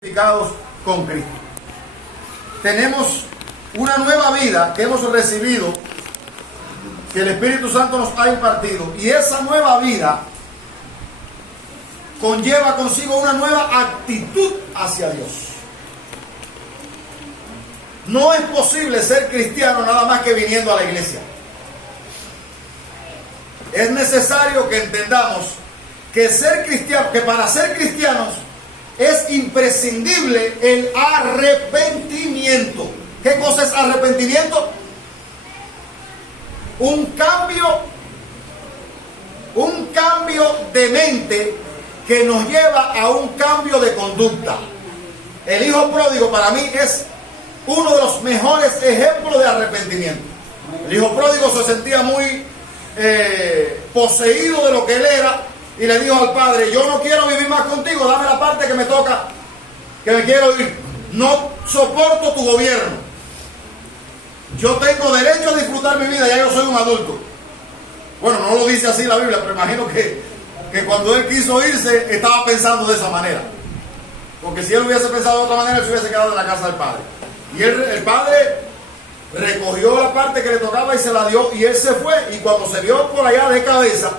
identificados con Cristo. Tenemos una nueva vida que hemos recibido, que el Espíritu Santo nos ha impartido, y esa nueva vida conlleva consigo una nueva actitud hacia Dios. No es posible ser cristiano nada más que viniendo a la iglesia. Es necesario que entendamos que ser cristiano, que para ser cristianos es imprescindible el arrepentimiento. ¿Qué cosa es arrepentimiento? Un cambio de mente que nos lleva a un cambio de conducta. El hijo pródigo para mí es uno de los mejores ejemplos de arrepentimiento. El hijo pródigo se sentía muy poseído de lo que él era y le dijo al padre: yo no quiero vivir más contigo, dame la parte que me toca, que me quiero ir. No soporto tu gobierno. Yo tengo derecho a disfrutar mi vida, ya yo soy un adulto. Bueno, no lo dice así la Biblia, pero imagino que cuando él quiso irse estaba pensando de esa manera. Porque si él hubiese pensado de otra manera, él se hubiese quedado en la casa del padre. Y el padre recogió la parte que le tocaba y se la dio, y él se fue. Y cuando se vio por allá de cabeza,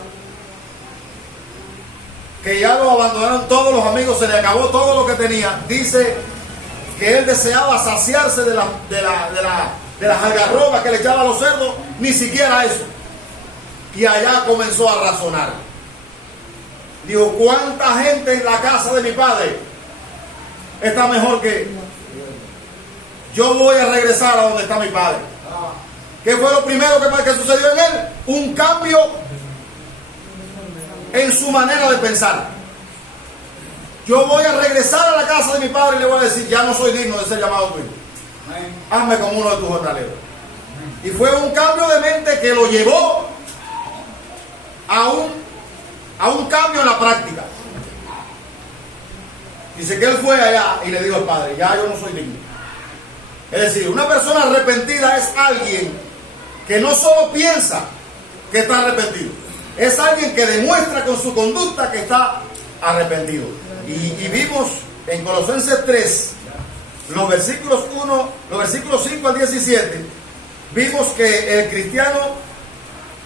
que ya lo abandonaron todos los amigos, se le acabó todo lo que tenía, dice que él deseaba saciarse de las algarrobas que le echaba a los cerdos, ni siquiera eso. Y allá comenzó a razonar. Dijo: ¿cuánta gente en la casa de mi padre está mejor que yo? Voy a regresar a donde está mi padre. ¿Qué fue lo primero que sucedió en él? Un cambio en su manera de pensar. Yo voy a regresar a la casa de mi padre y le voy a decir: ya no soy digno de ser llamado tu hijo. Hazme como uno de tus jornaleros. Y fue un cambio de mente que lo llevó a un cambio en la práctica. Dice que él fue allá y le dijo al padre: ya yo no soy digno. Es decir, una persona arrepentida es alguien que no solo piensa que está arrepentido, es alguien que demuestra con su conducta que está arrepentido. Y vimos en Colosenses 3, los versículos 5 al 17, vimos que el cristiano,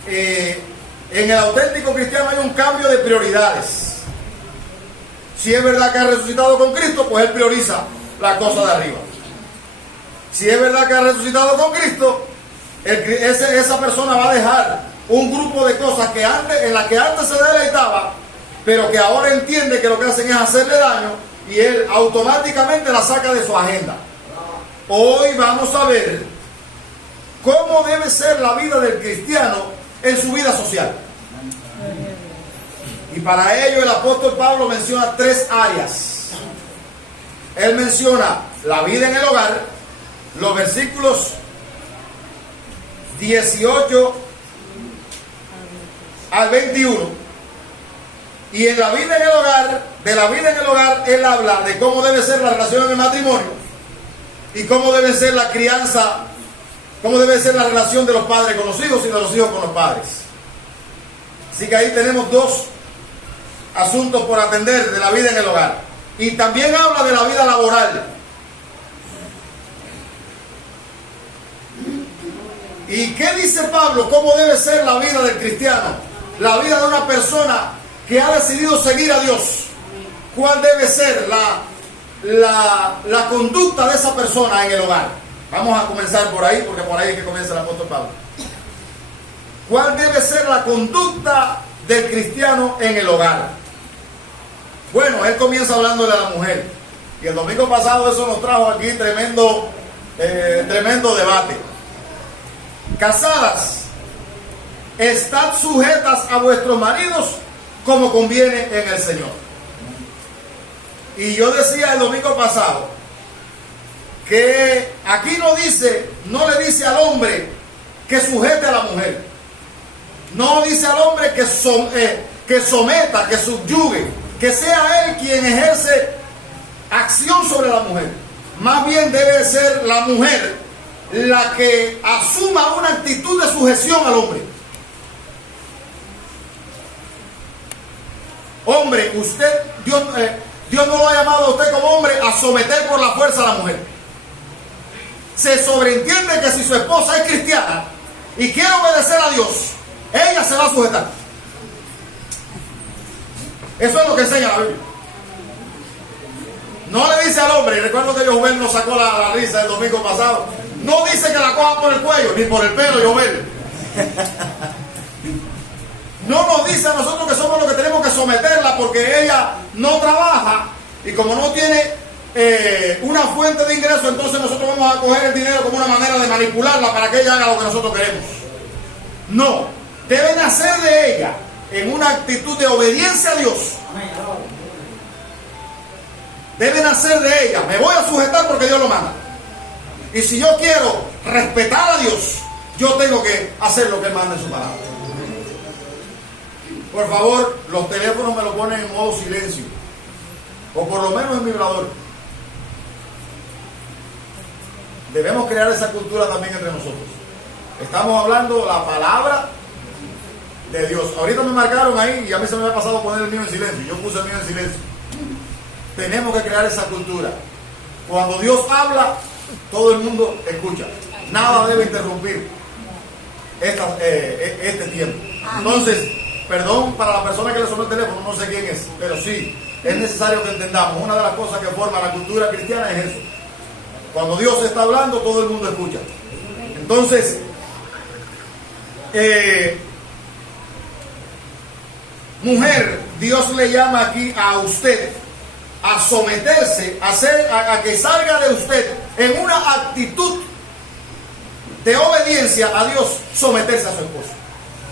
en el auténtico cristiano hay un cambio de prioridades. Si es verdad que ha resucitado con Cristo, pues él prioriza la cosa de arriba. Si es verdad que ha resucitado con Cristo, esa persona va a dejar un grupo de cosas en las que antes se deleitaba, pero que ahora entiende que lo que hacen es hacerle daño, y él automáticamente la saca de su agenda. Hoy vamos a ver cómo debe ser la vida del cristiano en su vida social. Y para ello el apóstol Pablo menciona 3 áreas. Él menciona la vida en el hogar, los versículos 18 al 21. Y en la vida en el hogar, de la vida en el hogar, él habla de cómo debe ser la relación en el matrimonio y cómo debe ser la crianza, cómo debe ser la relación de los padres con los hijos y de los hijos con los padres. Así que ahí tenemos 2 asuntos por atender de la vida en el hogar. Y también habla de la vida laboral. ¿Y qué dice Pablo? ¿Cómo debe ser la vida del cristiano? La vida de una persona que ha decidido seguir a Dios. ¿Cuál debe ser la conducta de esa persona en el hogar? Vamos a comenzar por ahí, porque por ahí es que comienza el apóstol Pablo. ¿Cuál debe ser la conducta del cristiano en el hogar? Bueno, él comienza hablándole a la mujer. Y el domingo pasado eso nos trajo aquí tremendo debate. Casadas, estad sujetas a vuestros maridos como conviene en el Señor. Y yo decía el domingo pasado que aquí no le dice al hombre que sujete a la mujer. No dice al hombre que someta, que subyugue, que sea él quien ejerce acción sobre la mujer. Más bien debe ser la mujer la que asuma una actitud de sujeción al hombre. Hombre, Dios no lo ha llamado a usted como hombre a someter por la fuerza a la mujer. Se sobreentiende que si su esposa es cristiana y quiere obedecer a Dios, ella se va a sujetar. Eso es lo que enseña la Biblia. No le dice al hombre, y recuerdo que Jovel nos sacó la risa el domingo pasado, no dice que la coja por el cuello, ni por el pelo, Jovel. No nos dice a nosotros que somos los que tenemos que someterla porque ella no trabaja y como no tiene una fuente de ingreso, entonces nosotros vamos a coger el dinero como una manera de manipularla para que ella haga lo que nosotros queremos. No, deben hacer de ella en una actitud de obediencia a Dios. Deben hacer de ella, me voy a sujetar porque Dios lo manda. Y si yo quiero respetar a Dios, yo tengo que hacer lo que Él manda en su palabra. Por favor, los teléfonos me lo ponen en modo silencio, o por lo menos en vibrador. Debemos crear esa cultura también entre nosotros. Estamos hablando la palabra de Dios. Ahorita me marcaron ahí y a mí se me había pasado poner el mío en silencio. Yo puse el mío en silencio. Tenemos que crear esa cultura. Cuando Dios habla, todo el mundo escucha. Nada debe interrumpir este tiempo. Entonces, perdón para la persona que le sonó el teléfono, no sé quién es, pero sí, es necesario que entendamos. Una de las cosas que forma la cultura cristiana es eso. Cuando Dios está hablando, todo el mundo escucha. Entonces, mujer, Dios le llama aquí a usted a someterse, a que salga de usted en una actitud de obediencia a Dios, someterse a su esposo.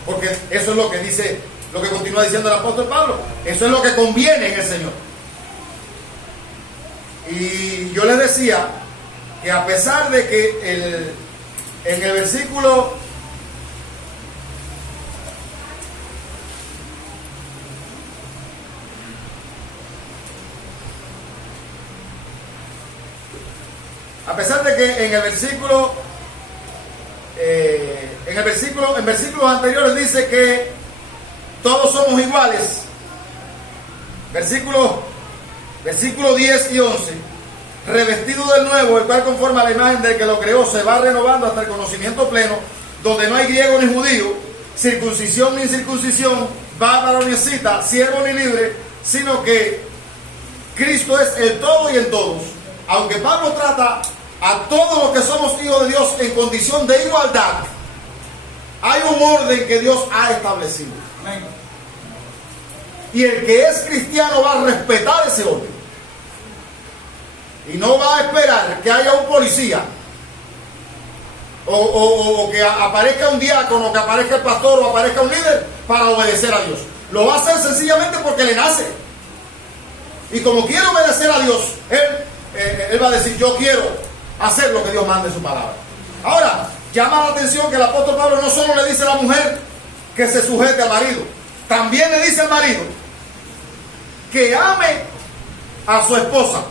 Porque eso es lo que dice, lo que continúa diciendo el apóstol Pablo. Eso es lo que conviene en el Señor. Y yo les decía que a pesar de que en el versículo en versículos anteriores dice que todos somos iguales. Versículo 10 y 11. Revestido del nuevo, el cual conforme a la imagen del que lo creó, se va renovando hasta el conocimiento pleno, donde no hay griego ni judío, circuncisión ni incircuncisión, bárbaro ni escita, siervo ni libre, sino que Cristo es el todo y en todos. Aunque Pablo trata a todos los que somos hijos de Dios en condición de igualdad, hay un orden que Dios ha establecido. Amén. Y el que es cristiano va a respetar ese orden. Y no va a esperar que haya un policía o que aparezca un diácono, que aparezca el pastor o aparezca un líder para obedecer a Dios. Lo va a hacer sencillamente porque le nace. Y como quiere obedecer a Dios, él va a decir, yo quiero hacer lo que Dios manda en su palabra. Ahora, llama la atención que el apóstol Pablo no solo le dice a la mujer que se sujete al marido, también le dice al marido que ame a su esposa.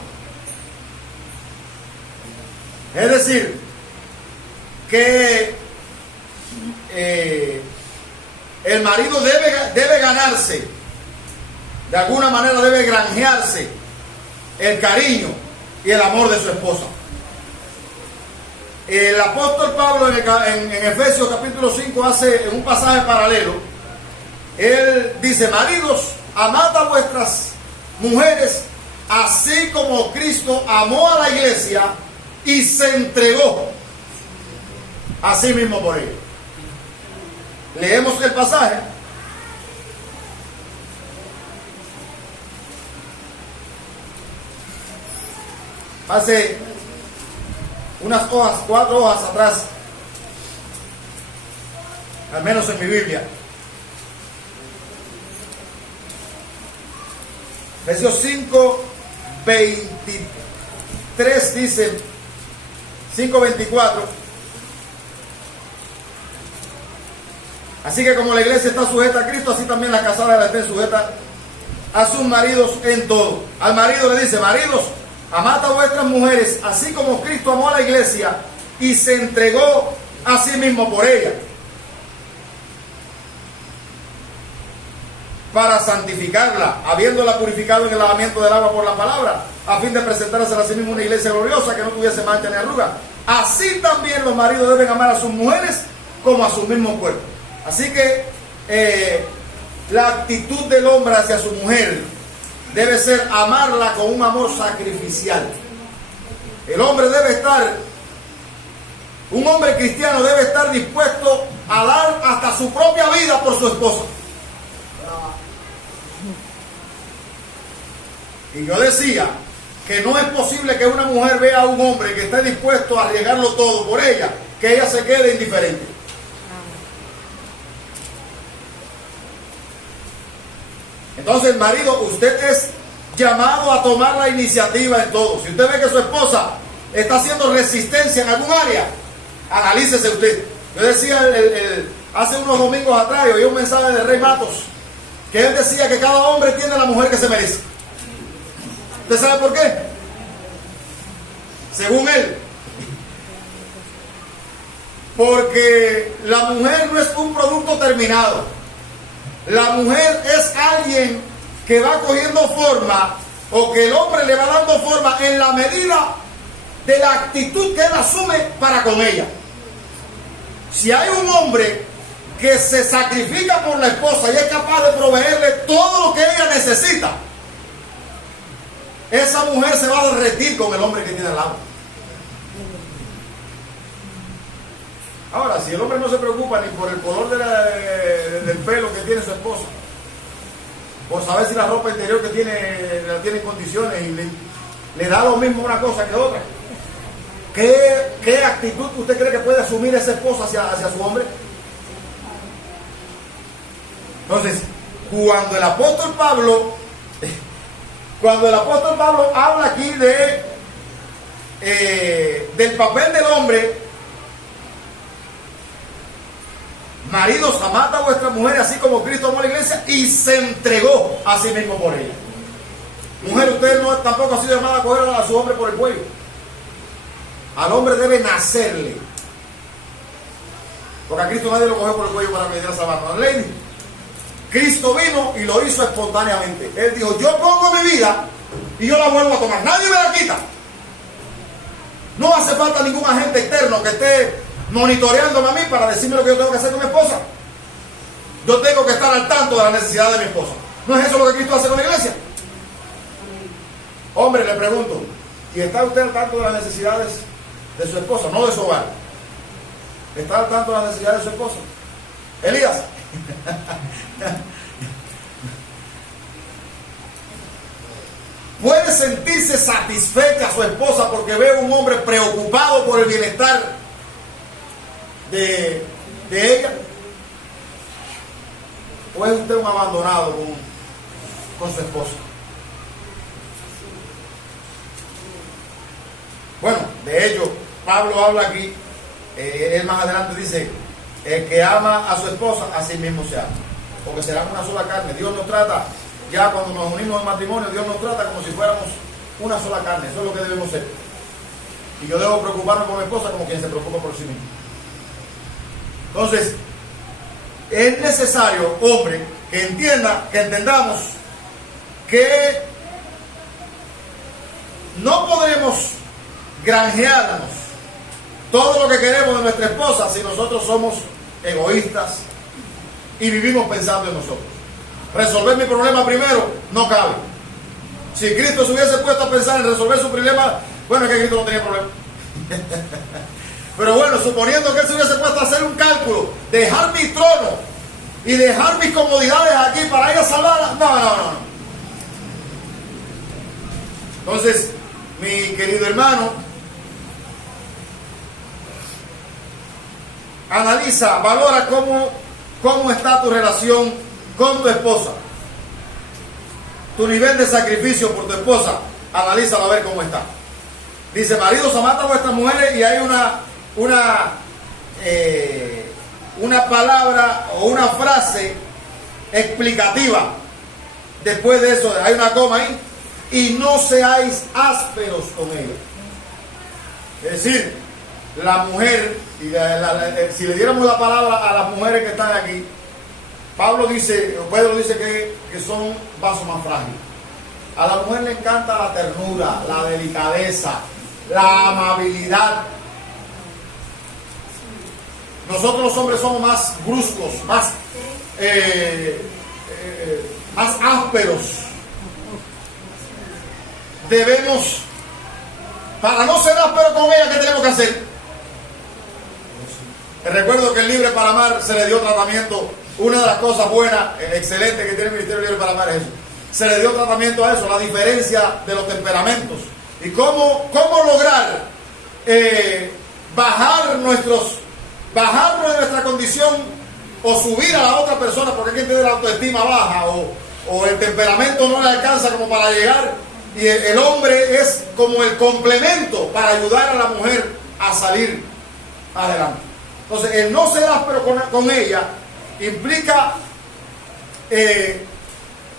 Es decir, que el marido debe ganarse, de alguna manera debe granjearse el cariño y el amor de su esposa. El apóstol Pablo en Efesios capítulo 5 hace un pasaje paralelo. Él dice, maridos, amad a vuestras mujeres, así como Cristo amó a la iglesia y se entregó a sí mismo por ella. Leemos el pasaje. Hace unas hojas, 4 hojas atrás, al menos en mi Biblia, Efesios 5, 23 dice, 5:24. Así que como la iglesia está sujeta a Cristo, así también las casadas estén sujetas a sus maridos en todo. Al marido le dice, maridos, amad a vuestras mujeres, así como Cristo amó a la iglesia y se entregó a sí mismo por ella. para santificarla, habiéndola purificado en el lavamiento del agua por la palabra, a fin de presentarse a sí mismo una iglesia gloriosa que no tuviese mancha ni arruga. Así también los maridos deben amar a sus mujeres como a su mismo cuerpo. Así que la actitud del hombre hacia su mujer debe ser amarla con un amor sacrificial. El hombre debe estar, un hombre cristiano debe estar dispuesto a dar hasta su propia vida por su esposa. Y yo decía que no es posible que una mujer vea a un hombre que esté dispuesto a arriesgarlo todo por ella, que ella se quede indiferente. Entonces, marido, usted es llamado a tomar la iniciativa en todo. Si usted ve que su esposa está haciendo resistencia en algún área, analícese usted. Yo decía hace unos domingos atrás, oí un mensaje de Rey Matos, que él decía que cada hombre tiene la mujer que se merece. ¿Usted sabe por qué? Según él, porque la mujer no es un producto terminado. La mujer es alguien que va cogiendo forma, o que el hombre le va dando forma en la medida de la actitud que él asume para con ella. Si hay un hombre que se sacrifica por la esposa y es capaz de proveerle todo lo que ella necesita, esa mujer se va a derretir con el hombre que tiene al lado. Ahora, si el hombre no se preocupa ni por el color del pelo que tiene su esposa, por saber si la ropa interior que tiene la tiene en condiciones, y le da lo mismo una cosa que otra, ¿qué actitud usted cree que puede asumir esa esposa hacia su hombre? Entonces, cuando el apóstol Pablo habla aquí del papel del hombre, maridos, amad a vuestras mujeres así como Cristo amó a la iglesia y se entregó a sí mismo por ella. Mujer, usted tampoco ha sido llamada a coger a su hombre por el cuello. Al hombre debe nacerle, porque a Cristo nadie lo cogió por el cuello para medir a salvarnos. Lady, Cristo vino y lo hizo espontáneamente. Él dijo: yo pongo mi vida y yo la vuelvo a tomar, nadie me la quita. No hace falta ningún agente externo que esté monitoreándome a mí para decirme lo que yo tengo que hacer con mi esposa. Yo tengo que estar al tanto de la necesidad de mi esposa. ¿No es eso lo que Cristo hace con la iglesia? Hombre, le pregunto, ¿y está usted al tanto de las necesidades de su esposa? No de su hogar. ¿Está al tanto de las necesidades de su esposa? Elías. ¿Puede sentirse satisfecha su esposa porque ve a un hombre preocupado por el bienestar de ella? ¿O es usted un abandonado con su esposa? Bueno, de hecho, Pablo habla aquí, él más adelante dice: el que ama a su esposa, a sí mismo se ama, porque serán una sola carne. Dios nos trata, ya cuando nos unimos en matrimonio, Dios nos trata como si fuéramos una sola carne. Eso es lo que debemos ser. Y yo debo preocuparme por mi esposa como quien se preocupa por sí mismo. Entonces, es necesario, hombre, que entendamos que no podemos granjearnos todo lo que queremos de nuestra esposa si nosotros somos egoístas y vivimos pensando en nosotros. Resolver mi problema primero no cabe. Si Cristo se hubiese puesto a pensar en resolver su problema, bueno, es que Cristo no tenía problema. Pero bueno, suponiendo que él se hubiese puesto a hacer un cálculo, dejar mi trono y dejar mis comodidades aquí para ir a salvarla, no. Entonces, mi querido hermano, analiza, valora cómo está tu relación con tu esposa. Tu nivel de sacrificio por tu esposa, analízalo a ver cómo está. Dice: maridos, amad a vuestras mujeres, y hay una palabra o una frase explicativa. Después de eso hay una coma ahí: y no seáis ásperos con ella. Es decir, la mujer, si le diéramos la palabra a las mujeres que están aquí, Pedro dice que son vasos más frágiles. A la mujer le encanta la ternura, la delicadeza, la amabilidad. Nosotros los hombres somos más bruscos, más ásperos. Debemos, para no ser ásperos con ella, ¿qué tenemos que hacer? Recuerdo que el Libre para Amar se le dio tratamiento. Una de las cosas buenas, excelentes que tiene el Ministerio Libre para Amar es eso. Se le dio tratamiento a eso, la diferencia de los temperamentos. Y cómo lograr bajar de nuestra condición o subir a la otra persona, porque hay quien tiene la autoestima baja o el temperamento no le alcanza como para llegar, y el hombre es como el complemento para ayudar a la mujer a salir adelante. Entonces, el no ser áspero con ella implica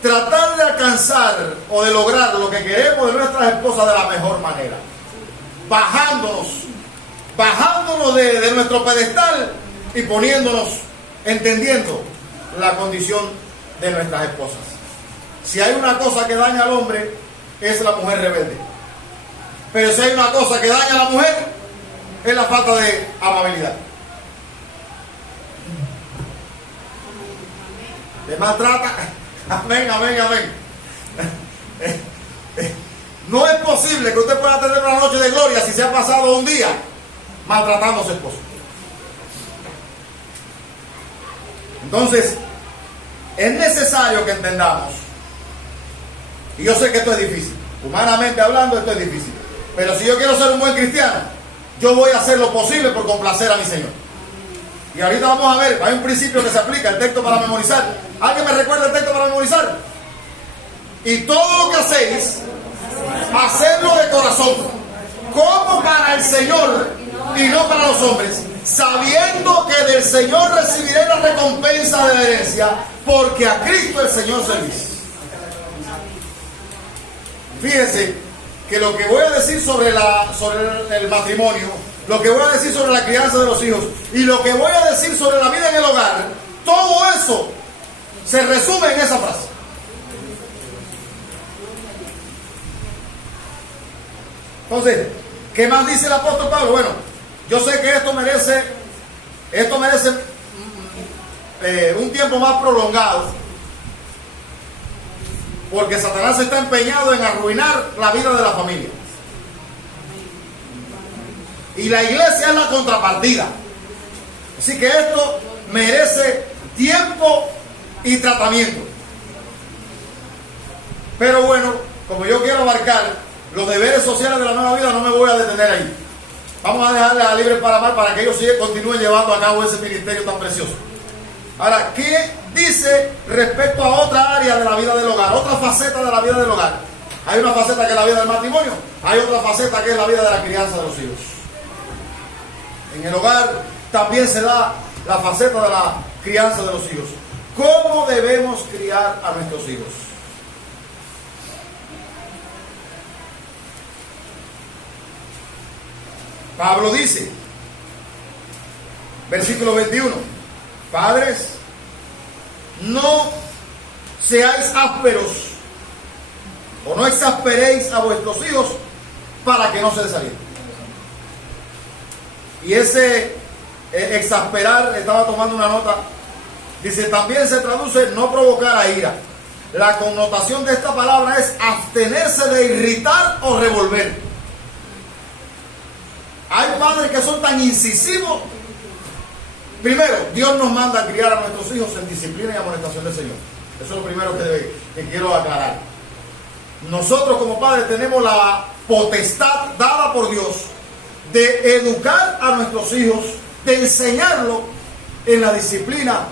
tratar de alcanzar o de lograr lo que queremos de nuestras esposas de la mejor manera, bajándonos de nuestro pedestal y poniéndonos, entendiendo la condición de nuestras esposas. Si hay una cosa que daña al hombre, es la mujer rebelde. Pero si hay una cosa que daña a la mujer, es la falta de amabilidad. Te maltrata. Amén, amén, amén. No es posible que usted pueda tener una noche de gloria si se ha pasado un día maltratando a su esposo. Entonces, es necesario que entendamos, y yo sé que esto es difícil, humanamente hablando esto es difícil, pero si yo quiero ser un buen cristiano, yo voy a hacer lo posible por complacer a mi Señor. Y ahorita vamos a ver, hay un principio que se aplica, el texto para memorizar. ¿Alguien me recuerda el texto para memorizar? Y todo lo que hacéis, hacedlo de corazón, como para el Señor y no para los hombres, sabiendo que del Señor recibiré la recompensa de la herencia, porque a Cristo el Señor servís. Fíjense que lo que voy a decir sobre el matrimonio, lo que voy a decir sobre la crianza de los hijos y lo que voy a decir sobre la vida en el hogar, todo eso se resume en esa frase. Entonces, ¿qué más dice el apóstol Pablo? Bueno, yo sé que esto merece un tiempo más prolongado, porque Satanás está empeñado en arruinar la vida de la familia. Y la iglesia es la contrapartida. Así que esto merece tiempo y tratamiento. Pero bueno, como yo quiero abarcar los deberes sociales de la nueva vida, no me voy a detener ahí. Vamos a dejarle a Libre para Amar para que ellos continúen llevando a cabo ese ministerio tan precioso. Ahora, ¿qué dice respecto a otra área de la vida del hogar? Otra faceta de la vida del hogar. Hay una faceta que es la vida del matrimonio. Hay otra faceta que es la vida de la crianza de los hijos. En el hogar también se da la faceta de la crianza de los hijos. ¿Cómo debemos criar a nuestros hijos? Pablo dice, versículo 21, padres, no seáis ásperos o no exasperéis a vuestros hijos para que no se desalienten. Y ese exasperar, estaba tomando una nota, dice, también se traduce no provocar a ira. La connotación de esta palabra es abstenerse de irritar o revolver. Hay padres que son tan incisivos. Primero, Dios nos manda a criar a nuestros hijos en disciplina y amonestación del Señor. Eso es lo primero que quiero aclarar. Nosotros como padres tenemos la potestad dada por Dios de educar a nuestros hijos, de enseñarlos en la disciplina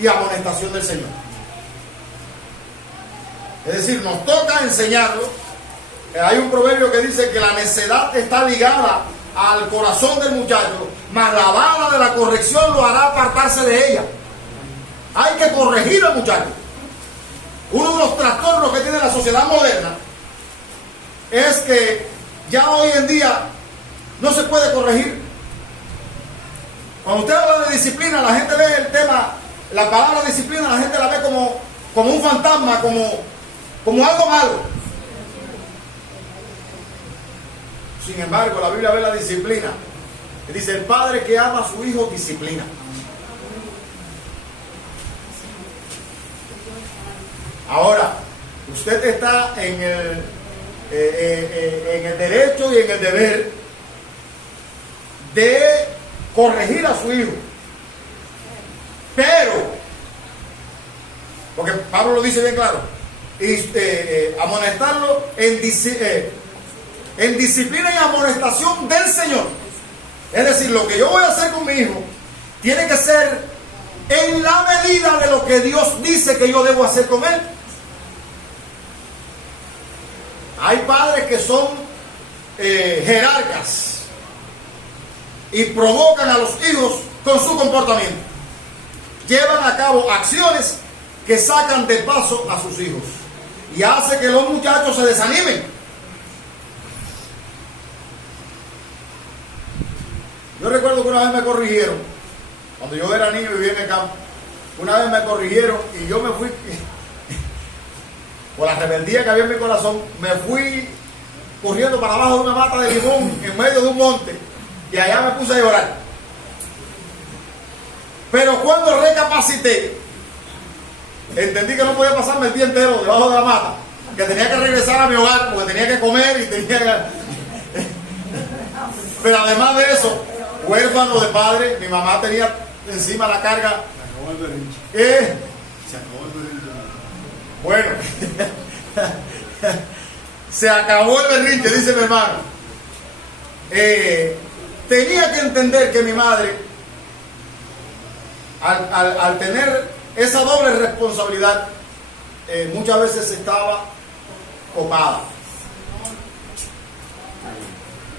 y amonestación del Señor. Es decir, nos toca enseñarlos. Hay un proverbio que dice que la necedad está ligada al corazón del muchacho, mas la vara de la corrección lo hará apartarse de ella. Hay que corregir al muchacho. Uno de los trastornos que tiene la sociedad moderna es que ya hoy en día no se puede corregir. Cuando usted habla de disciplina, la gente ve el tema la palabra disciplina la gente la ve como un fantasma, como algo malo. Sin embargo, la Biblia ve la disciplina. Dice, el padre que ama a su hijo disciplina. Ahora, usted está en el derecho y en el deber de corregir a su hijo. Pero, porque Pablo lo dice bien claro, amonestarlo en disciplina y amonestación del Señor. Es decir, lo que yo voy a hacer con mi hijo tiene que ser en la medida de lo que Dios dice que yo debo hacer con él. Hay padres que son jerarcas y provocan a los hijos con su comportamiento. Llevan a cabo acciones que sacan de paso a sus hijos y hace que los muchachos se desanimen. Yo recuerdo que una vez me corrigieron, cuando yo era niño y vivía en el campo. Una vez me corrigieron y yo me fui, por la rebeldía que había en mi corazón, me fui corriendo para abajo de una mata de limón en medio de un monte y allá me puse a llorar. Pero cuando recapacité, entendí que no podía pasarme el día entero debajo de la mata, que tenía que regresar a mi hogar porque tenía que comer y tenía que... Pero además de eso, huérfano de padre, mi mamá tenía encima la carga. Se acabó el berrinche. Se acabó el berrinche. Bueno, se acabó el berrinche, dice mi hermano. Tenía que entender que mi madre, al tener esa doble responsabilidad, muchas veces estaba copada.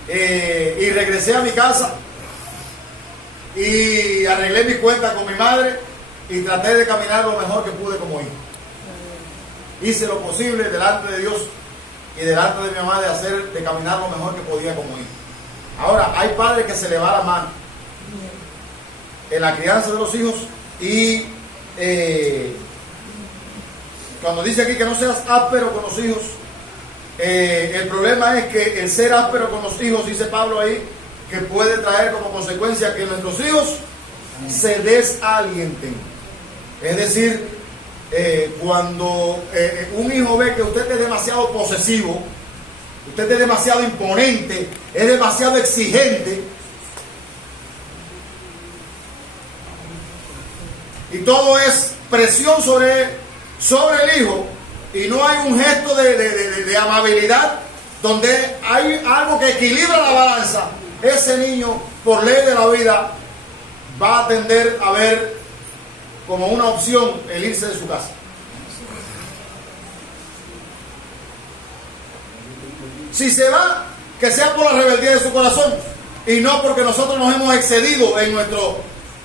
Y regresé a mi casa y arreglé mi cuenta con mi madre y traté de caminar lo mejor que pude como hijo. Hice lo posible delante de Dios y delante de mi mamá de caminar lo mejor que podía como hijo. Ahora, hay padres que se le va la mano en la crianza de los hijos y cuando dice aquí que no seas áspero con los hijos, el problema es que el ser áspero con los hijos, dice Pablo ahí, que puede traer como consecuencia que nuestros hijos se desalienten. Es decir, cuando un hijo ve que usted es demasiado posesivo, usted es demasiado imponente, es demasiado exigente, y todo es presión sobre el hijo, y no hay un gesto de amabilidad donde hay algo que equilibra la balanza, ese niño, por ley de la vida, va a tender a ver como una opción el irse de su casa. Si se va, que sea por la rebeldía de su corazón y no porque nosotros nos hemos excedido en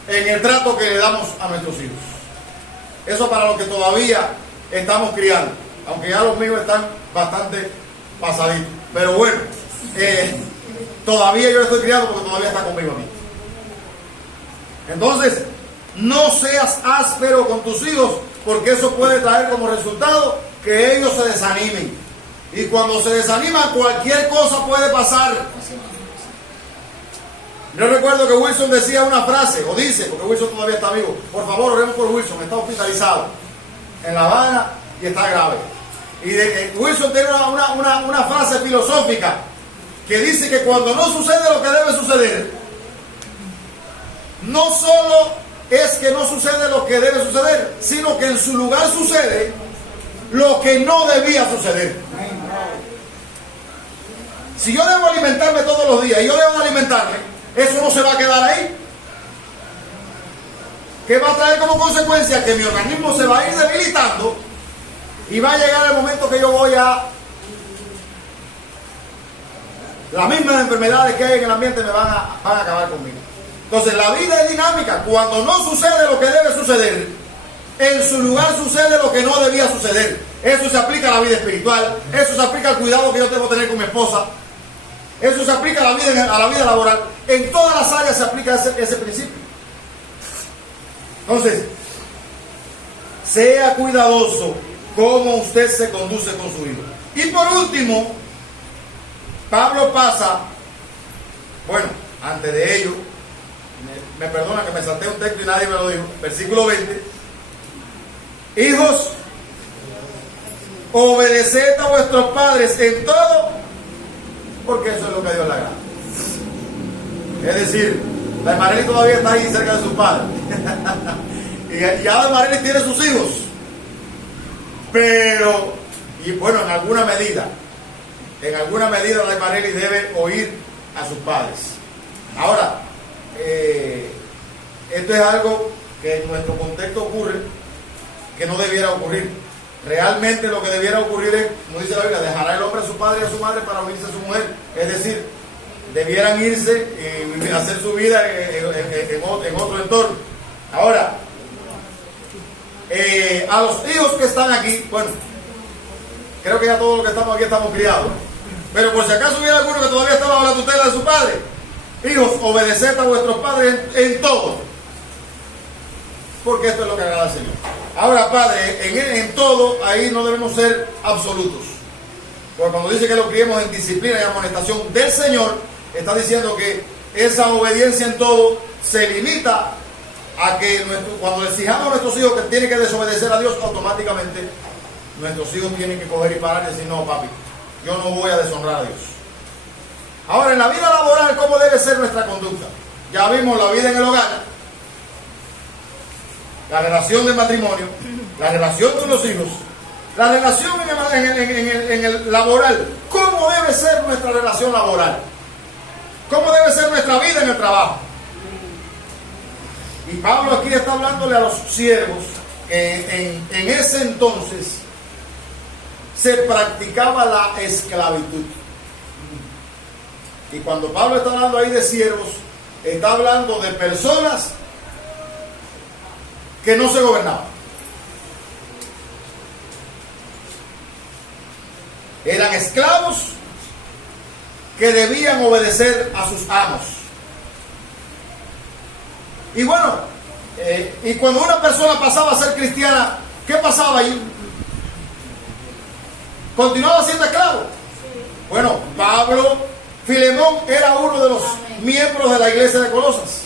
el trato que le damos a nuestros hijos. Eso para los que todavía estamos criando, aunque ya los míos están bastante pasaditos. Pero bueno, todavía yo estoy criando porque todavía está conmigo a mí. Entonces, no seas áspero con tus hijos, porque eso puede traer como resultado que ellos se desanimen. Y cuando se desaniman, cualquier cosa puede pasar. Yo recuerdo que Wilson decía una frase, o dice, porque Wilson todavía está vivo: por favor, oremos por Wilson, está hospitalizado en La Habana y está grave. Y Wilson tiene una frase filosófica que dice que cuando no sucede lo que debe suceder, no solo es que no sucede lo que debe suceder, sino que en su lugar sucede lo que no debía suceder. Si yo debo alimentarme todos los días y yo debo alimentarme, eso no se va a quedar ahí. ¿Qué va a traer como consecuencia? Que mi organismo se va a ir debilitando y va a llegar el momento que yo voy a... Las mismas enfermedades que hay en el ambiente me van a acabar conmigo. Entonces la vida es dinámica. Cuando no sucede lo que debe suceder, en su lugar sucede lo que no debía suceder. Eso se aplica a la vida espiritual, eso se aplica al cuidado que yo debo tener con mi esposa, eso se aplica a la vida laboral. En todas las áreas se aplica ese principio. Entonces, sea cuidadoso cómo usted se conduce con su hijo. Y por último, Pablo pasa, bueno, antes de ello, me perdona que me salté un texto y nadie me lo dijo, versículo 20, hijos, obedeced a vuestros padres en todo, porque eso es lo que a Dios le agrada. Es decir, la Amareli todavía está ahí cerca de sus padres. Y ya la Amareli tiene sus hijos. Pero, y bueno, en alguna medida la Amareli debe oír a sus padres. Ahora, esto es algo que en nuestro contexto ocurre, que no debiera ocurrir. Realmente lo que debiera ocurrir es, como dice la Biblia, dejará el hombre a su padre y a su madre para unirse a su mujer. Es decir, debieran irse y hacer su vida en otro entorno. Ahora, a los hijos que están aquí, bueno, creo que ya todos los que estamos aquí estamos criados, pero por si acaso hubiera alguno que todavía estaba bajo la tutela de su padre, hijos, obedeced a vuestros padres en todo, porque esto es lo que agrada al Señor. Ahora, padre, en todo, ahí no debemos ser absolutos, porque cuando dice que lo criemos en disciplina y amonestación del Señor, está diciendo que esa obediencia en todo se limita a que cuando le exijamos a nuestros hijos que tienen que desobedecer a Dios, automáticamente nuestros hijos tienen que coger y parar y decir, no, papi, yo no voy a deshonrar a Dios. Ahora, en la vida laboral, ¿cómo debe ser nuestra conducta? Ya vimos la vida en el hogar, la relación del matrimonio, la relación con los hijos, la relación en el laboral. ¿Cómo debe ser nuestra relación laboral? ¿Cómo debe ser nuestra vida en el trabajo? Y Pablo aquí está hablándole a los siervos que en ese entonces se practicaba la esclavitud. Y cuando Pablo está hablando ahí de siervos, está hablando de personas que no se gobernaban. Eran esclavos que debían obedecer a sus amos. Y bueno, y cuando una persona pasaba a ser cristiana, ¿qué pasaba ahí? ¿Continuaba siendo esclavo? Bueno, Filemón era uno de los miembros de la iglesia de Colosas.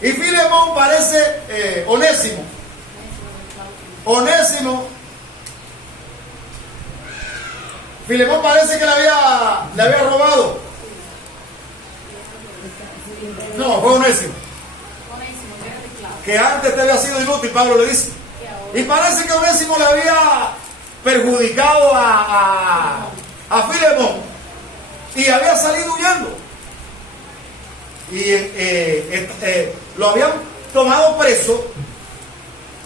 Y Filemón parece Onésimo. Filemón parece que le había robado. No, fue Onésimo. Que antes te había sido inútil, Pablo le dice. Y parece que Onésimo le había perjudicado a Filemón y había salido huyendo. Y lo habían tomado preso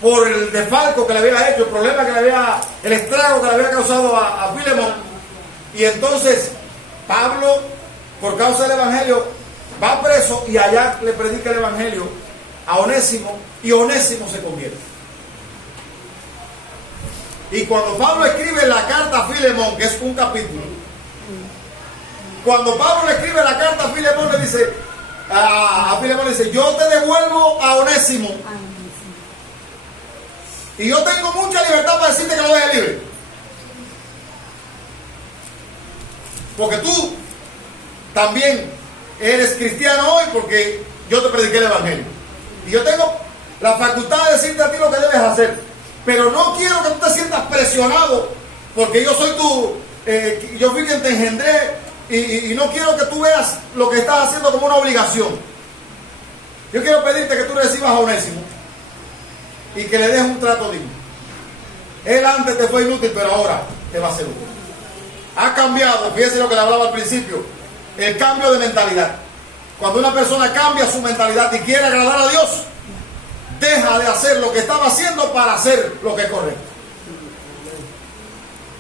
por el desfalco que le había hecho, el problema el estrago que le había causado a Filemón. Y entonces Pablo, por causa del evangelio, va preso y allá le predica el evangelio a Onésimo y Onésimo se convierte. Y cuando Pablo escribe la carta a Filemón, que es un capítulo, cuando Pablo le escribe la carta a Filemón, le dice a Filemón, le dice, yo te devuelvo a Onésimo y yo tengo mucha libertad para decirte que lo dejes libre, porque tú también eres cristiano hoy, porque yo te prediqué el evangelio y yo tengo la facultad de decirte a ti lo que debes hacer, pero no quiero que tú te sientas presionado, porque yo soy yo fui quien te engendré, y no quiero que tú veas lo que estás haciendo como una obligación. Yo quiero pedirte que tú recibas a Onésimo y que le des un trato digno. Él antes te fue inútil, pero ahora te va a ser útil. Ha cambiado, fíjense lo que le hablaba al principio, el cambio de mentalidad. Cuando una persona cambia su mentalidad y quiere agradar a Dios, deja de hacer lo que estaba haciendo para hacer lo que es correcto.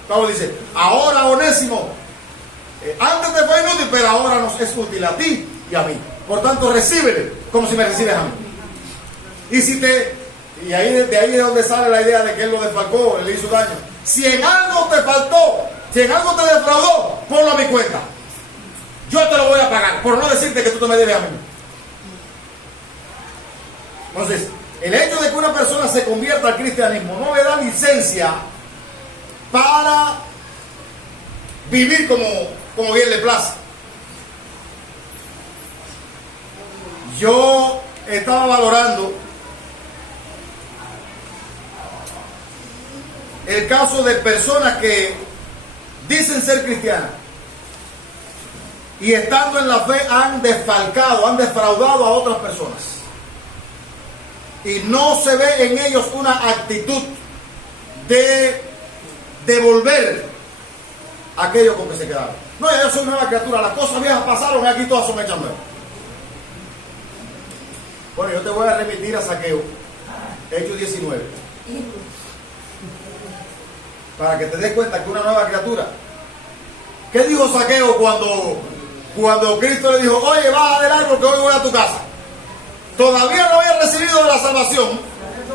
Pablo dice, ahora Onésimo, antes te fue inútil, pero ahora nos es útil a ti y a mí. Por tanto, recíbele como si me recibes a mí. Y ahí es donde sale la idea de que él lo desfalcó, le hizo daño. Si en algo te faltó, si en algo te defraudó, ponlo a mi cuenta. Yo te lo voy a pagar, por no decirte que tú te me debes a mí. Entonces, el hecho de que una persona se convierta al cristianismo no le da licencia para vivir como bien le place. Yo estaba valorando el caso de personas que dicen ser cristianas y estando en la fe han desfalcado, han defraudado a otras personas. Y no se ve en ellos una actitud de devolver aquello con que se quedaron. No, yo soy nueva criatura, las cosas viejas pasaron y aquí todas son hechas nuevas. Bueno, yo te voy a remitir a Zaqueo, Hechos 19, para que te des cuenta que una nueva criatura. ¿Qué dijo Zaqueo cuando Cristo le dijo, oye, baja del árbol que hoy voy a tu casa? Todavía no había recibido la salvación.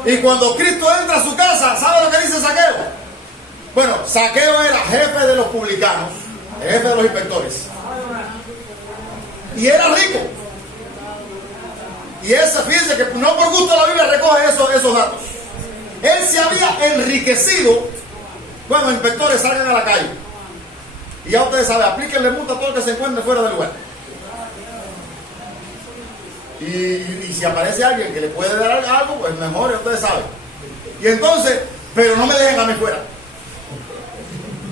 Y cuando Cristo entra a su casa, ¿sabe lo que dice Zaqueo? Bueno, Zaqueo era jefe de los publicanos, jefe de los inspectores. Y era rico. Y fíjense que no por gusto la Biblia recoge esos datos. Él se había enriquecido cuando los inspectores salgan a la calle. Y ya ustedes saben, aplíquenle multa a todo el que se encuentre fuera del lugar. Y si aparece alguien que le puede dar algo, pues mejor, ustedes saben. Y entonces, pero no me dejen a mí fuera.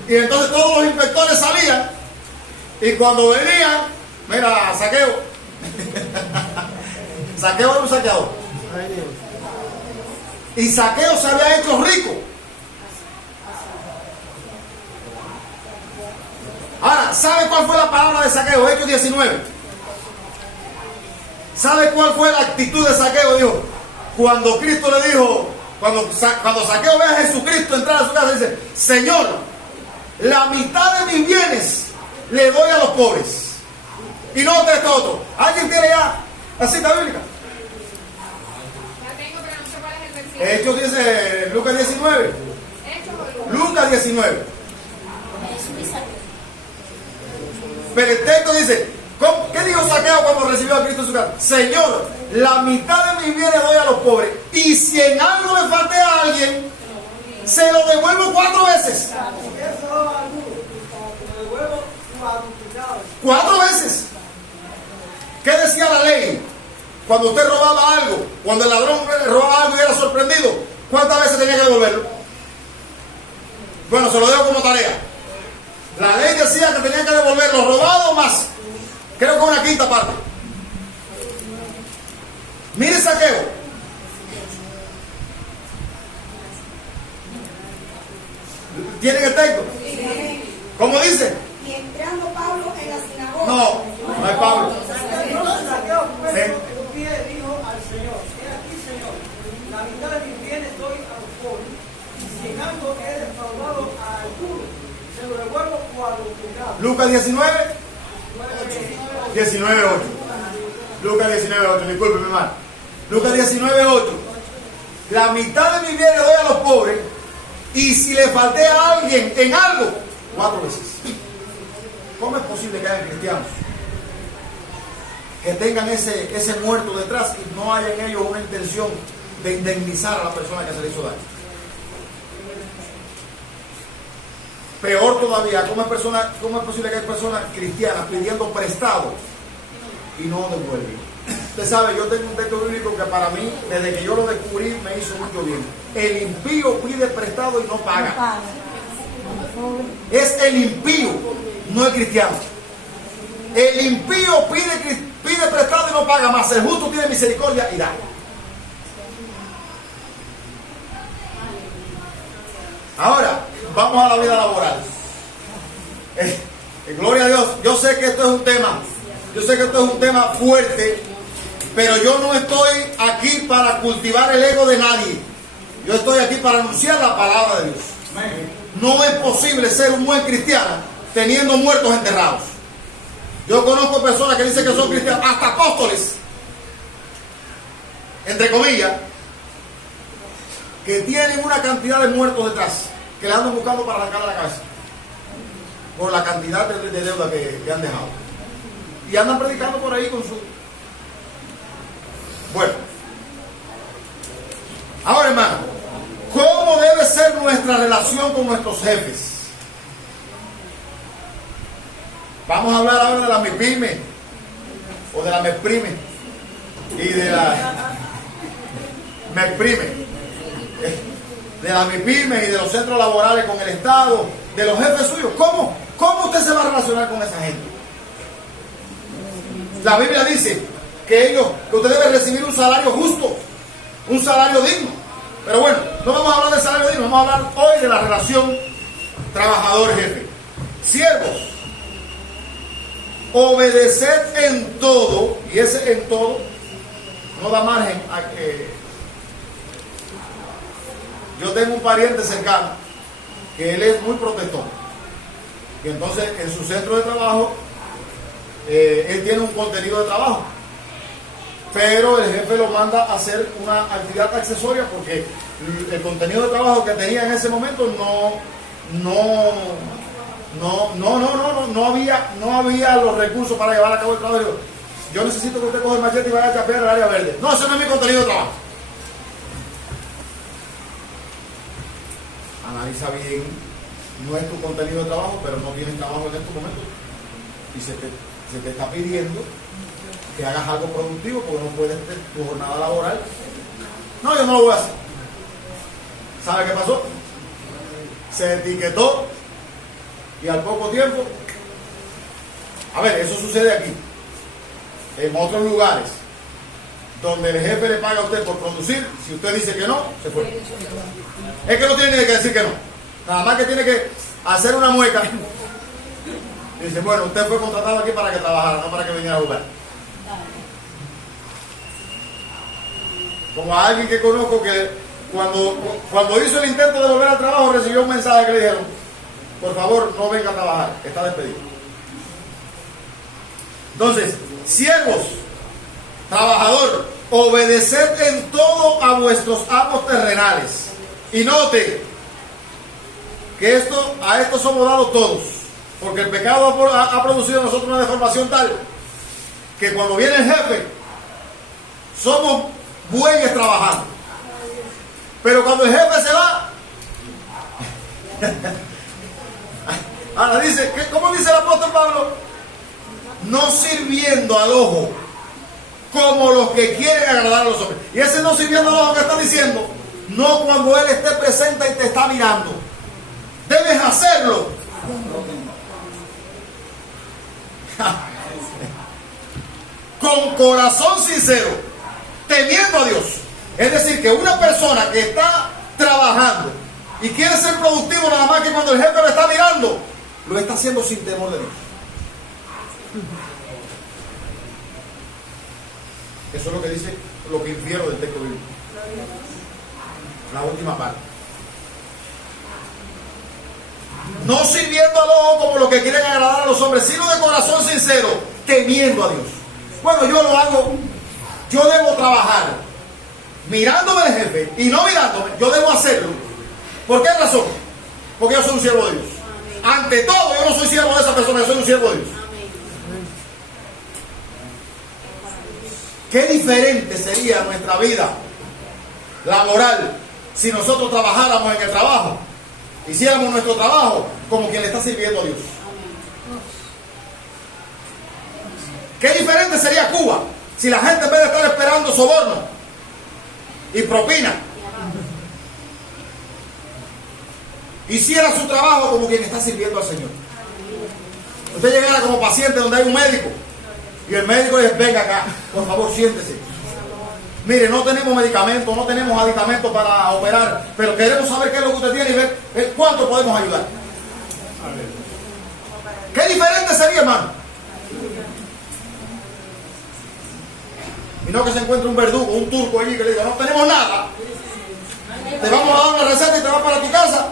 Y entonces todos los inspectores salían. Y cuando venían, mira, Zaqueo. Zaqueo era un saqueador. Y Zaqueo se había hecho rico. Ahora, ¿sabe cuál fue la palabra de Zaqueo? Hechos 19. ¿Sabe cuál fue la actitud de Zaqueo? Dijo, cuando Cristo le dijo, cuando Zaqueo ve a Jesucristo entrar a su casa, dice, Señor, la mitad de mis bienes le doy a los pobres. Y no te esto otro. ¿Alguien tiene ya la cita bíblica? La tengo, pero no sé cuál es el versículo. Hechos dice, Lucas 19. Lucas 19. Pero el texto dice, ¿qué dijo Zaqueo cuando recibió a Cristo en su casa? Señor, la mitad de mis bienes doy a los pobres, y si en algo le falté a alguien, se lo devuelvo 4 veces. 4 veces. ¿Qué decía la ley? Cuando usted robaba algo, cuando el ladrón robaba algo y era sorprendido, ¿cuántas veces tenía que devolverlo? Bueno, se lo dejo como tarea. La ley decía que tenía que devolver lo robado más, creo que una quinta parte. Mire Zaqueo. ¿Tienen el texto? ¿Cómo dice? Y entrando Pablo en la sinagoga. No es Pablo. Saqueo, pues, tu pie dijo al Señor, he aquí, Señor, la mitad de mis bienes doy a los pobres, y si en algo he defraudado a alguno, se lo devuelvo cuadruplicado. Lucas 19. 19:8. Lucas 19:8. Disculpe, mi hermano. Lucas 19:8. La mitad de mis bienes doy a los pobres, y si le falté a alguien en algo, 4 veces. ¿Cómo es posible que haya cristianos que tengan ese muerto detrás y no haya en ellos una intención de indemnizar a la persona que se le hizo daño? Peor todavía, ¿cómo es posible que hay personas cristianas pidiendo prestado y no devuelven? Usted sabe, yo tengo un texto bíblico que para mí, desde que yo lo descubrí, me hizo mucho bien. El impío pide prestado y no paga. Es el impío, no el cristiano. El impío pide prestado y no paga más. El justo tiene misericordia y da. Ahora, vamos a la vida laboral. Gloria a Dios. Yo sé que esto es un tema fuerte, pero yo no estoy aquí para cultivar el ego de nadie. Yo estoy aquí para anunciar la palabra de Dios. No es posible ser un buen cristiano teniendo muertos enterrados. Yo conozco personas que dicen que son cristianos, hasta apóstoles, entre comillas, que tienen una cantidad de muertos detrás, que le andan buscando para arrancarle la cabeza, por la cantidad de deuda que han dejado. Y andan predicando por ahí con su... Bueno, nuestra relación con nuestros jefes. Vamos a hablar ahora de la MIPYME o de la MEPRIME y de la MEPRIME, de la MIPYME y de los centros laborales con el Estado, de los jefes suyos. ¿Cómo usted se va a relacionar con esa gente? La Biblia dice que usted debe recibir un salario justo, un salario digno. Pero bueno, no vamos a hablar del salario digno, vamos a hablar hoy de la relación trabajador-jefe. Siervos, obedeced en todo, y ese en todo no da margen a que... Yo tengo un pariente cercano que él es muy protector, y entonces en su centro de trabajo él tiene un contenido de trabajo, pero el jefe lo manda a hacer una actividad accesoria porque el contenido de trabajo que tenía en ese momento no había los recursos para llevar a cabo el trabajo. Yo necesito que usted coja el machete y vaya a chapear el área verde. No, ese no es mi contenido de trabajo. Analiza bien, no es tu contenido de trabajo, pero no tienes trabajo en estos momentos y se te está pidiendo que hagas algo productivo porque no puedes tener tu jornada laboral. No, yo no lo voy a hacer. ¿Sabe qué pasó? Se etiquetó y al poco tiempo, a ver, eso sucede aquí, en otros lugares donde el jefe le paga a usted por producir. Si usted dice que no, se fue. Es que no tiene ni que decir que no, nada más que tiene que hacer una mueca y dice, bueno, usted fue contratado aquí para que trabajara, no para que viniera a jugar. Como a alguien que conozco que cuando hizo el intento de volver al trabajo recibió un mensaje que le dijeron, por favor, no venga a trabajar, está despedido. Entonces, siervos, trabajador, obedeced en todo a vuestros amos terrenales. Y note que a esto somos dados todos, porque el pecado ha producido en nosotros una deformación tal que cuando viene el jefe somos bueyes trabajando, pero cuando el jefe se va, ahora dice, ¿cómo dice el apóstol Pablo? No sirviendo al ojo como los que quieren agradar a los hombres. Y ese no sirviendo al ojo que está diciendo, no cuando él esté presente y te está mirando. Debes hacerlo con corazón sincero, temiendo a Dios. Es decir, que una persona que está trabajando y quiere ser productivo, nada más que cuando el jefe lo está mirando, lo está haciendo sin temor de Dios. Eso es lo que dice, lo que infiero del texto bíblico. La última parte. No sirviendo al ojo como los que quieren agradar a los hombres, sino de corazón sincero, temiendo a Dios. Bueno, yo lo hago, yo debo trabajar mirándome el jefe y no mirándome, yo debo hacerlo. ¿Por qué razón? Porque yo soy un siervo de Dios. Ante todo, yo no soy siervo de esa persona, yo soy un siervo de Dios. Qué diferente sería nuestra vida laboral si nosotros trabajáramos en el trabajo, hiciéramos nuestro trabajo como quien le está sirviendo a Dios. Qué diferente sería Cuba si la gente, en vez de estar esperando soborno y propina, hiciera su trabajo como quien está sirviendo al Señor. Usted llegara como paciente donde hay un médico y el médico le dice, venga acá, por favor, siéntese. Mire, no tenemos medicamentos, no tenemos aditamentos para operar, pero queremos saber qué es lo que usted tiene y ver cuánto podemos ayudar. Qué diferente sería, hermano. Y no que se encuentre un verdugo, un turco allí que le diga, no tenemos nada, te vamos a dar una receta y te vas para tu casa.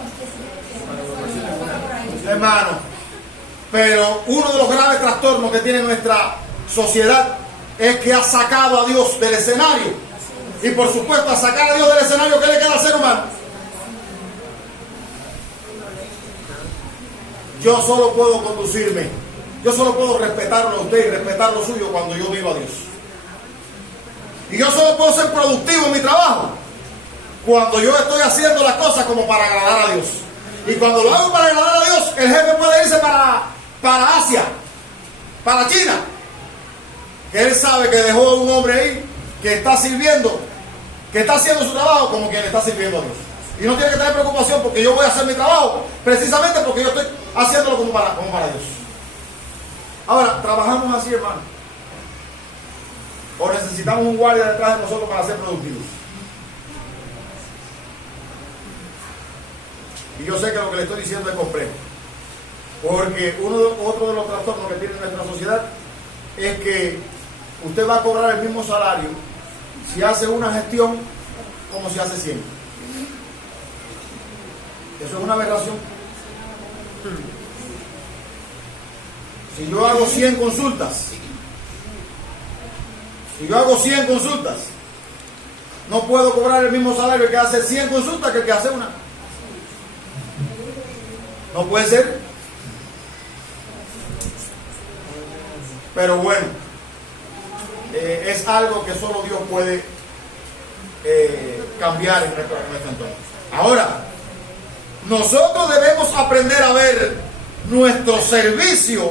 Hermano, pero uno de los graves trastornos que tiene nuestra sociedad es que ha sacado a Dios del escenario. Y por supuesto, a sacar a Dios del escenario, ¿qué le queda al ser humano? Yo solo puedo conducirme, yo solo puedo respetarlo a usted y respetar lo suyo cuando yo miro a Dios. Y yo solo puedo ser productivo en mi trabajo cuando yo estoy haciendo las cosas como para agradar a Dios. Y cuando lo hago para agradar a Dios, el jefe puede irse para Asia, para China, que él sabe que dejó un hombre ahí que está sirviendo, que está haciendo su trabajo como quien le está sirviendo a Dios. Y no tiene que tener preocupación porque yo voy a hacer mi trabajo precisamente porque yo estoy haciéndolo como para Dios. Ahora, trabajamos así, hermano. O necesitamos un guardia detrás de nosotros para ser productivos. Y yo sé que lo que le estoy diciendo es complejo. Porque otro de los trastornos que tiene nuestra sociedad es que usted va a cobrar el mismo salario si hace una gestión como si hace 100. Eso es una aberración. Si yo hago 100 consultas, no puedo cobrar el mismo salario que hace 100 consultas que el que hace una. No puede ser. Pero bueno, es algo que solo Dios puede cambiar en nuestro entorno. Ahora, nosotros debemos aprender a ver nuestro servicio.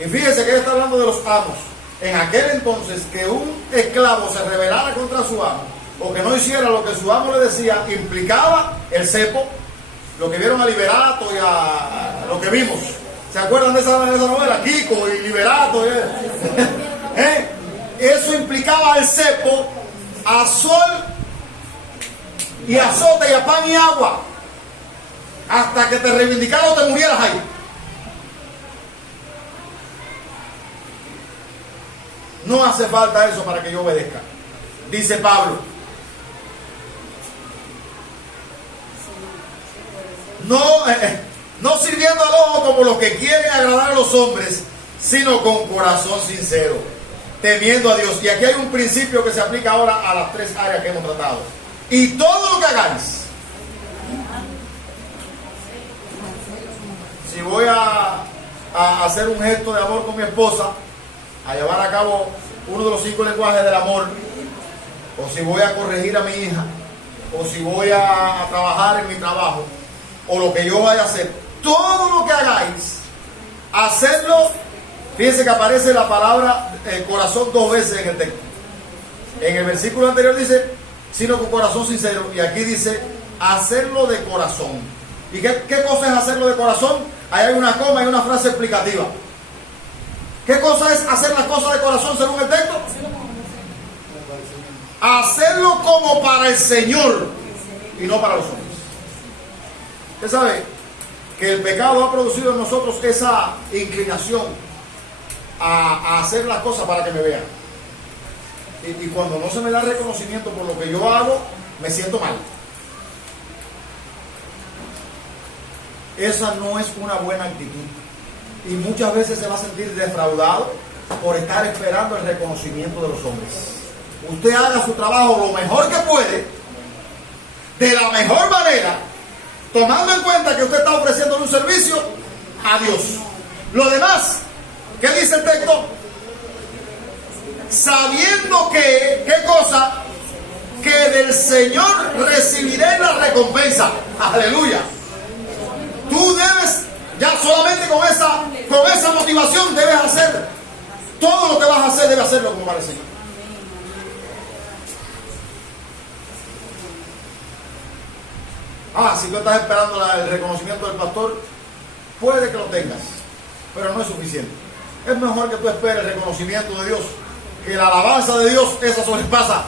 Y fíjense que él está hablando de los amos. En aquel entonces, que un esclavo se rebelara contra su amo, o que no hiciera lo que su amo le decía, implicaba el cepo. Lo que vieron a Liberato y a lo que vimos. ¿Se acuerdan de esa novela? Kiko y Liberato. Eso implicaba el cepo, a sol y azote y a pan y agua, hasta que te reivindicaras o te murieras ahí. No hace falta eso para que yo obedezca. Dice Pablo. No sirviendo al ojo como los que quieren agradar a los hombres, sino con corazón sincero, temiendo a Dios. Y aquí hay un principio que se aplica ahora a las 3 áreas que hemos tratado. Y todo lo que hagáis, si voy a hacer un gesto de amor con mi esposa, a llevar a cabo uno de los 5 lenguajes del amor, o si voy a corregir a mi hija, o si voy a trabajar en mi trabajo, o lo que yo vaya a hacer, todo lo que hagáis, hacedlo. Fíjense que aparece la palabra corazón 2 veces en el texto. En el versículo anterior dice, sino con corazón sincero, y aquí dice, hacerlo de corazón. ¿Y qué cosa es hacerlo de corazón? Ahí hay una coma y una frase explicativa. ¿Qué cosa es hacer las cosas de corazón según el texto? Hacerlo como para el Señor y no para los hombres. Usted sabe que el pecado ha producido en nosotros esa inclinación a hacer las cosas para que me vean. Y cuando no se me da reconocimiento por lo que yo hago, me siento mal. Esa no es una buena actitud. Y muchas veces se va a sentir defraudado por estar esperando el reconocimiento de los hombres. Usted haga su trabajo lo mejor que puede, de la mejor manera, tomando en cuenta que usted está ofreciendo un servicio a Dios. Lo demás, ¿qué dice el texto? Sabiendo que, ¿qué cosa? Que del Señor recibiré la recompensa. Aleluya. Tú debes, ya solamente con esa motivación debes hacer todo lo que vas a hacer, debes hacerlo como para el Señor. Si tú estás esperando el reconocimiento del pastor, puede que lo tengas, pero no es suficiente. Es mejor que tú esperes el reconocimiento de Dios, que la alabanza de Dios, esa sobrepasa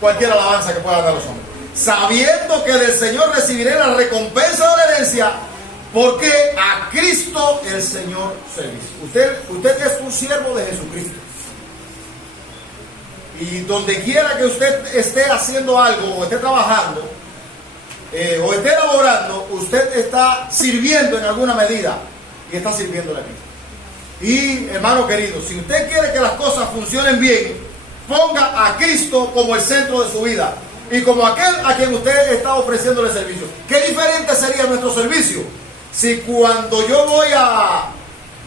cualquier alabanza que puedan dar los hombres. Sabiendo que del Señor recibiré la recompensa de la herencia, porque a Cristo el Señor servís. Usted es un siervo de Jesucristo. Y donde quiera que usted esté haciendo algo, o esté trabajando, o esté elaborando, usted está sirviendo en alguna medida, y está sirviéndole a Cristo. Y hermano querido, si usted quiere que las cosas funcionen bien, ponga a Cristo como el centro de su vida y como aquel a quien usted está ofreciéndole servicio. ¿Qué diferente sería nuestro servicio si cuando yo voy a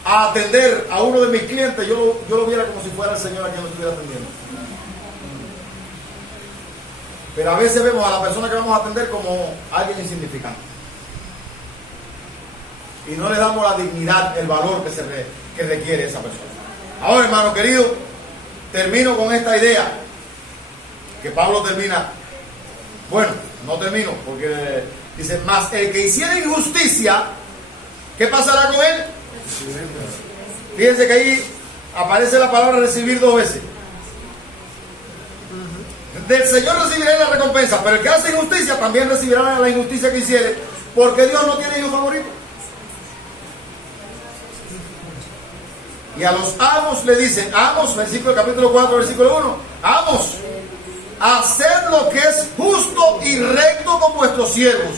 atender a uno de mis clientes, yo lo viera como si fuera el Señor a quien lo estuviera atendiendo? Pero a veces vemos a la persona que vamos a atender como alguien insignificante. Y no le damos la dignidad, el valor que requiere esa persona. Ahora, hermano querido, termino con esta idea que Pablo termina. Bueno, no termino, porque dice, mas el que hiciera injusticia, ¿qué pasará con él? Fíjense que ahí aparece la palabra recibir 2 veces. Del Señor recibirá la recompensa, pero el que hace injusticia también recibirá la injusticia que hiciere, porque Dios no tiene hijo favorito. Y a los amos le dicen, amos, versículo capítulo 4, versículo 1, amos, haced lo que es justo y recto con vuestros siervos.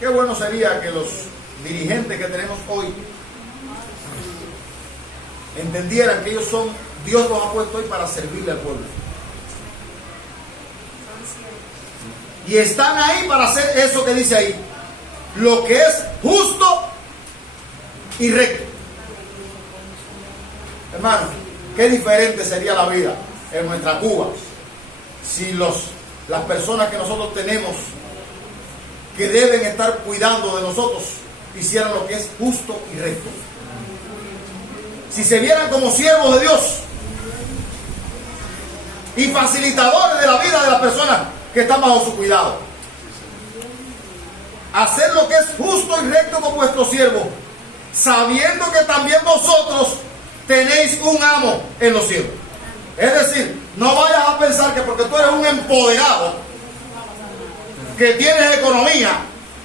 Qué bueno sería que los dirigentes que tenemos hoy entendieran que ellos son, Dios los ha puesto hoy para servirle al pueblo. Y están ahí para hacer eso que dice ahí, lo que es justo y recto. Hermano, qué diferente sería la vida en nuestra Cuba si las personas que nosotros tenemos que deben estar cuidando de nosotros hicieran lo que es justo y recto. Si se vieran como siervos de Dios y facilitadores de la vida de las personas que están bajo su cuidado. Hacer lo que es justo y recto con vuestros siervos, sabiendo que también vosotros tenéis un amo en los cielos. Es decir, no vayas a pensar que porque tú eres un empoderado, que tienes economía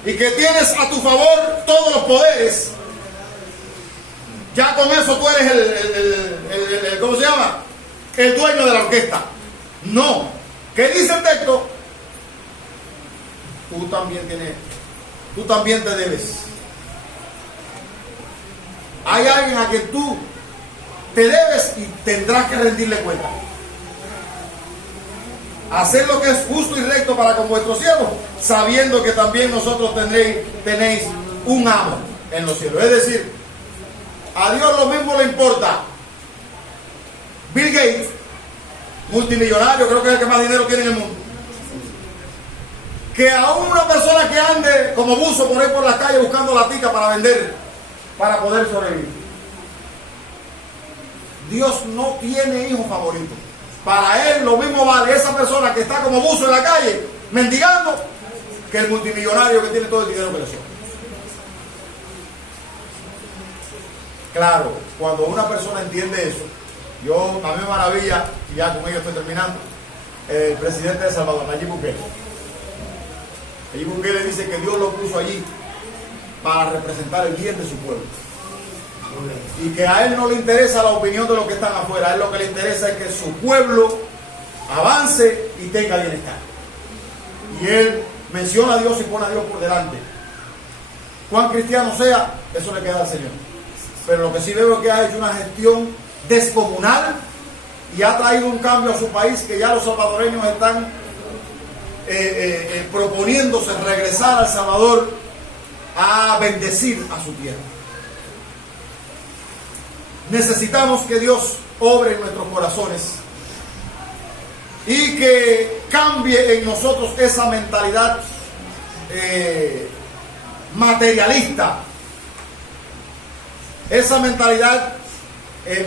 y que tienes a tu favor todos los poderes, ya con eso tú eres el ¿cómo se llama? El dueño de la orquesta. No. ¿Qué dice el texto? Tú también te debes. Hay alguien a quien tú te debes y tendrás que rendirle cuenta. Hacer lo que es justo y recto para con vuestros siervos, sabiendo que también nosotros tenéis un amo en los cielos. Es decir, a Dios lo mismo le importa Bill Gates, multimillonario, creo que es el que más dinero tiene en el mundo, que a una persona que ande como buzo por ahí por la calle buscando latica para vender, para poder sobrevivir. Dios no tiene hijo favorito. Para él lo mismo vale esa persona que está como buzo en la calle mendigando que el multimillonario que tiene todo el dinero que le sobra. Claro, cuando una persona entiende eso, a mí me maravilla, y ya con ello estoy terminando, el presidente de El Salvador, Nayib Bukele. Nayib Bukele dice que Dios lo puso allí para representar el bien de su pueblo. Y que a él no le interesa la opinión de los que están afuera, a él lo que le interesa es que su pueblo avance y tenga bienestar. Y él menciona a Dios y pone a Dios por delante. Cuán cristiano sea, eso le queda al Señor. Pero lo que sí veo es que ha hecho una gestión descomunal y ha traído un cambio a su país, que ya los salvadoreños están proponiéndose regresar a El Salvador a bendecir a su tierra. Necesitamos que Dios obre en nuestros corazones y que cambie en nosotros esa mentalidad materialista, esa mentalidad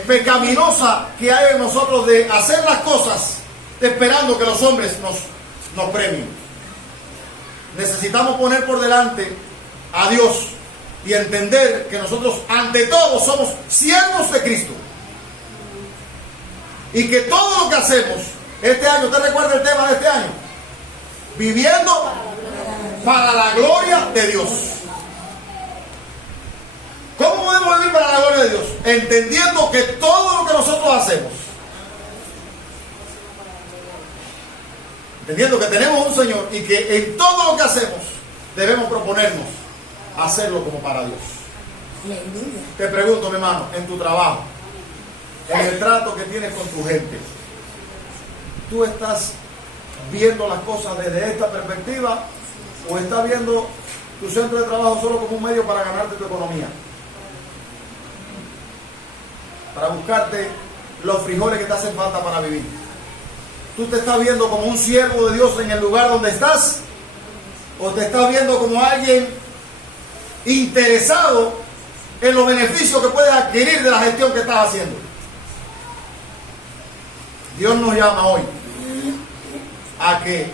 pecaminosa que hay en nosotros de hacer las cosas esperando que los hombres nos premien. Necesitamos poner por delante a Dios y entender que nosotros ante todo somos siervos de Cristo y que todo lo que hacemos este año, ¿usted recuerda el tema de este año? Viviendo para la gloria de Dios. ¿Cómo podemos vivir para la gloria de Dios? Entendiendo que todo lo que nosotros hacemos, entendiendo que tenemos un Señor y que en todo lo que hacemos debemos proponernos hacerlo como para Dios. Te pregunto, mi hermano, en tu trabajo, en el trato que tienes con tu gente, ¿tú estás viendo las cosas desde esta perspectiva o estás viendo tu centro de trabajo solo como un medio para ganarte tu economía? Para buscarte los frijoles que te hacen falta para vivir. ¿Tú te estás viendo como un siervo de Dios en el lugar donde estás? ¿O te estás viendo como alguien interesado en los beneficios que puedes adquirir de la gestión que estás haciendo? Dios nos llama hoy a que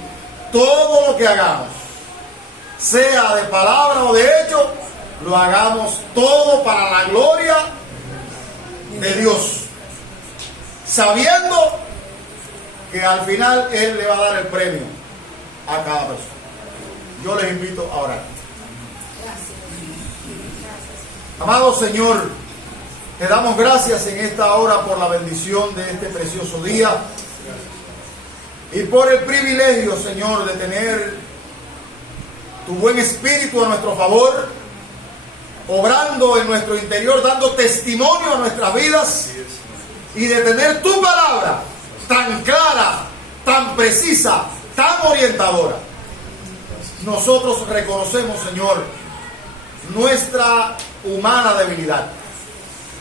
todo lo que hagamos, sea de palabra o de hecho, lo hagamos todo para la gloria de Dios, sabiendo que al final Él le va a dar el premio a cada persona. Yo les invito a orar. Amado Señor, te damos gracias en esta hora por la bendición de este precioso día y por el privilegio, Señor, de tener tu buen espíritu a nuestro favor, obrando en nuestro interior, dando testimonio a nuestras vidas y de tener tu palabra tan clara, tan precisa, tan orientadora. Nosotros reconocemos, Señor, nuestra humana debilidad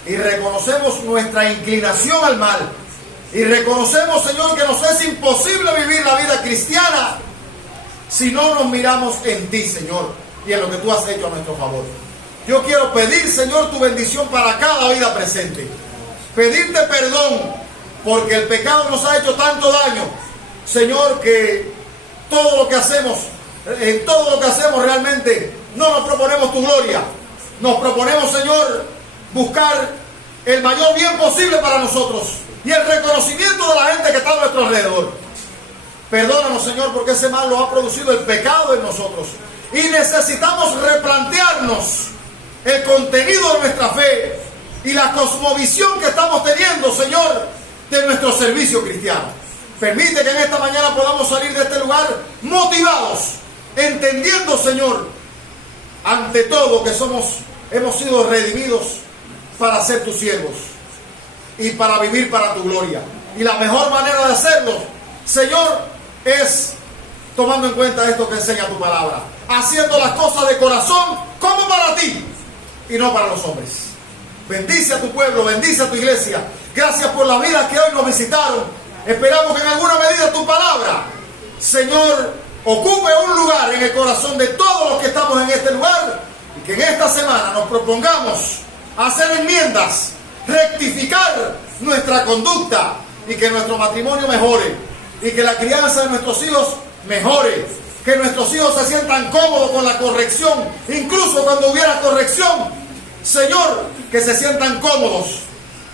y reconocemos nuestra inclinación al mal y reconocemos, Señor, que nos es imposible vivir la vida cristiana si no nos miramos en ti, Señor, y en lo que tú has hecho a nuestro favor. Yo quiero pedir, Señor, tu bendición para cada vida presente, pedirte perdón porque el pecado nos ha hecho tanto daño, Señor, que todo lo que hacemos, en todo lo que hacemos realmente no nos proponemos tu gloria. Nos proponemos, Señor, buscar el mayor bien posible para nosotros y el reconocimiento de la gente que está a nuestro alrededor. Perdónanos, Señor, porque ese mal lo ha producido el pecado en nosotros y necesitamos replantearnos el contenido de nuestra fe y la cosmovisión que estamos teniendo, Señor, de nuestro servicio cristiano. Permite que en esta mañana podamos salir de este lugar motivados, entendiendo, Señor, ante todo que hemos sido redimidos para ser tus siervos y para vivir para tu gloria. Y la mejor manera de hacerlo, Señor, es tomando en cuenta esto que enseña tu palabra, haciendo las cosas de corazón como para ti y no para los hombres. Bendice a tu pueblo, bendice a tu iglesia. Gracias por las vidas que hoy nos visitaron. Esperamos que en alguna medida tu palabra, Señor, ocupe un lugar en el corazón de todos los que estamos en este lugar y que en esta semana nos propongamos hacer enmiendas, rectificar nuestra conducta y que nuestro matrimonio mejore y que la crianza de nuestros hijos mejore, que nuestros hijos se sientan cómodos con la corrección, incluso cuando hubiera corrección, Señor, que se sientan cómodos,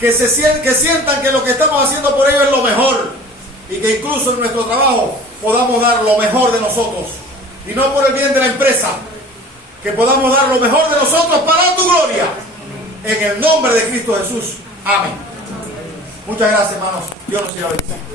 que sientan que lo que estamos haciendo por ellos es lo mejor y que incluso en nuestro trabajo podamos dar lo mejor de nosotros y no por el bien de la empresa, que podamos dar lo mejor de nosotros para tu gloria, en el nombre de Cristo Jesús. Amén. Muchas gracias, hermanos. Dios nos siga bendiciendo.